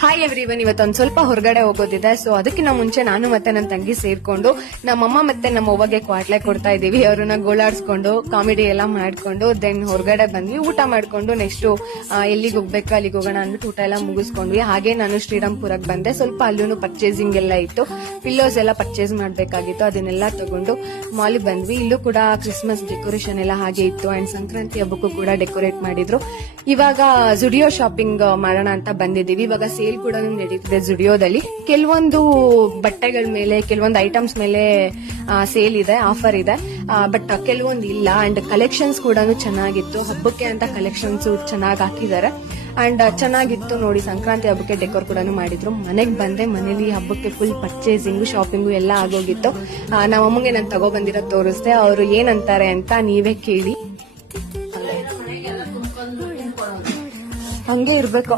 Hi everyone, ಇವತ್ತೊಂದ್ ಸ್ವಲ್ಪ ಹೊರಗಡೆ ಹೋಗೋದಿದೆ. So ಅದಕ್ಕಿಂತ ಮುಂಚೆ ನಾನು ಮತ್ತೆ ನನ್ನ ತಂಗಿ ಸೇರ್ಕೊಂಡು ನಮ್ಮಮ್ಮ ಮತ್ತೆ ನಮ್ಮ ಅವ್ವಗೆ ಕ್ವಾಟ್ಲೆ ಕೊಡ್ತಾ ಇದೀವಿ. ಅವ್ರನ್ನ ಗೋಳಾಡ್ಸ್ಕೊಂಡು ಕಾಮಿಡಿ ಎಲ್ಲ ಮಾಡ್ಕೊಂಡು ದೆನ್ ಹೊರಗಡೆ ಬಂದ್ವಿ. ಊಟ ಮಾಡ್ಕೊಂಡು ನೆಕ್ಸ್ಟ್ ಎಲ್ಲಿಗೆ ಹೋಗ್ಬೇಕು ಅಲ್ಲಿಗೆ ಹೋಗೋಣ ಅಂದ್ಬಿಟ್ಟು ಊಟ ಎಲ್ಲ ಮುಗಿಸ್ಕೊಂಡ್ವಿ. ಹಾಗೆ ನಾನು ಶ್ರೀರಾಮ್ಪುರಕ್ಕೆ ಬಂದೆ. ಸ್ವಲ್ಪ ಅಲ್ಲೂ ಪರ್ಚೇಸಿಂಗ್ ಎಲ್ಲ ಇತ್ತು. ಪಿಲ್ಲೋಸ್ ಎಲ್ಲ ಪರ್ಚೇಸ್ ಮಾಡ್ಬೇಕಾಗಿತ್ತು. ಅದನ್ನೆಲ್ಲ ತಗೊಂಡು ಮಾಲಿಗೆ ಬಂದ್ವಿ. ಇಲ್ಲೂ ಕೂಡ ಕ್ರಿಸ್ಮಸ್ ಡೆಕೋರೇಷನ್ ಎಲ್ಲ ಹಾಗೆ ಇತ್ತು ಅಂಡ್ ಸಂಕ್ರಾಂತಿ ಹಬ್ಬಕ್ಕೂ ಕೂಡ ಡೆಕೋರೇಟ್ ಮಾಡಿದ್ರು. ಇವಾಗ ಜುಡಿಯೋ ಶಾಪಿಂಗ್ ಮಾಡೋಣ ಅಂತ ಬಂದಿದ್ದೀವಿ. ಇವಾಗ ಸೇಲ್ ಕೂಡ ನಡೀತಿದೆ ಜುಡಿಯೋದಲ್ಲಿ. ಕೆಲವೊಂದು ಬಟ್ಟೆಗಳ ಮೇಲೆ, ಕೆಲವೊಂದು ಐಟಮ್ಸ್ ಮೇಲೆ ಸೇಲ್ ಇದೆ, ಆಫರ್ ಇದೆ. ಬಟ್ ಕೆಲವೊಂದು ಇಲ್ಲ. ಅಂಡ್ ಕಲೆಕ್ಷನ್ಸ್ ಕೂಡ ಚೆನ್ನಾಗಿತ್ತು. ಹಬ್ಬಕ್ಕೆ ಅಂತ ಕಲೆಕ್ಷನ್ಸ್ ಚೆನ್ನಾಗಿ ಹಾಕಿದ್ದಾರೆ ಅಂಡ್ ಚೆನ್ನಾಗಿತ್ತು ನೋಡಿ. ಸಂಕ್ರಾಂತಿ ಹಬ್ಬಕ್ಕೆ ಡೆಕೋರ್ ಕೂಡ ಮಾಡಿದ್ರು. ಮನೆಗೆ ಬಂದೆ. ಮನೇಲಿ ಹಬ್ಬಕ್ಕೆ ಫುಲ್ ಪರ್ಚೇಸಿಂಗು ಶಾಪಿಂಗು ಎಲ್ಲ ಆಗೋಗಿತ್ತು. ನಮ್ಮ ಅಮ್ಮಂಗೆ ನಾನು ತಗೊಬಂದಿರೋದು ತೋರಿಸ್ದೆ. ಅವರು ಏನಂತಾರೆ ಅಂತ ನೀವೇ ಕೇಳಿ. ಹಂಗೆ ಇರ್ಬೇಕು.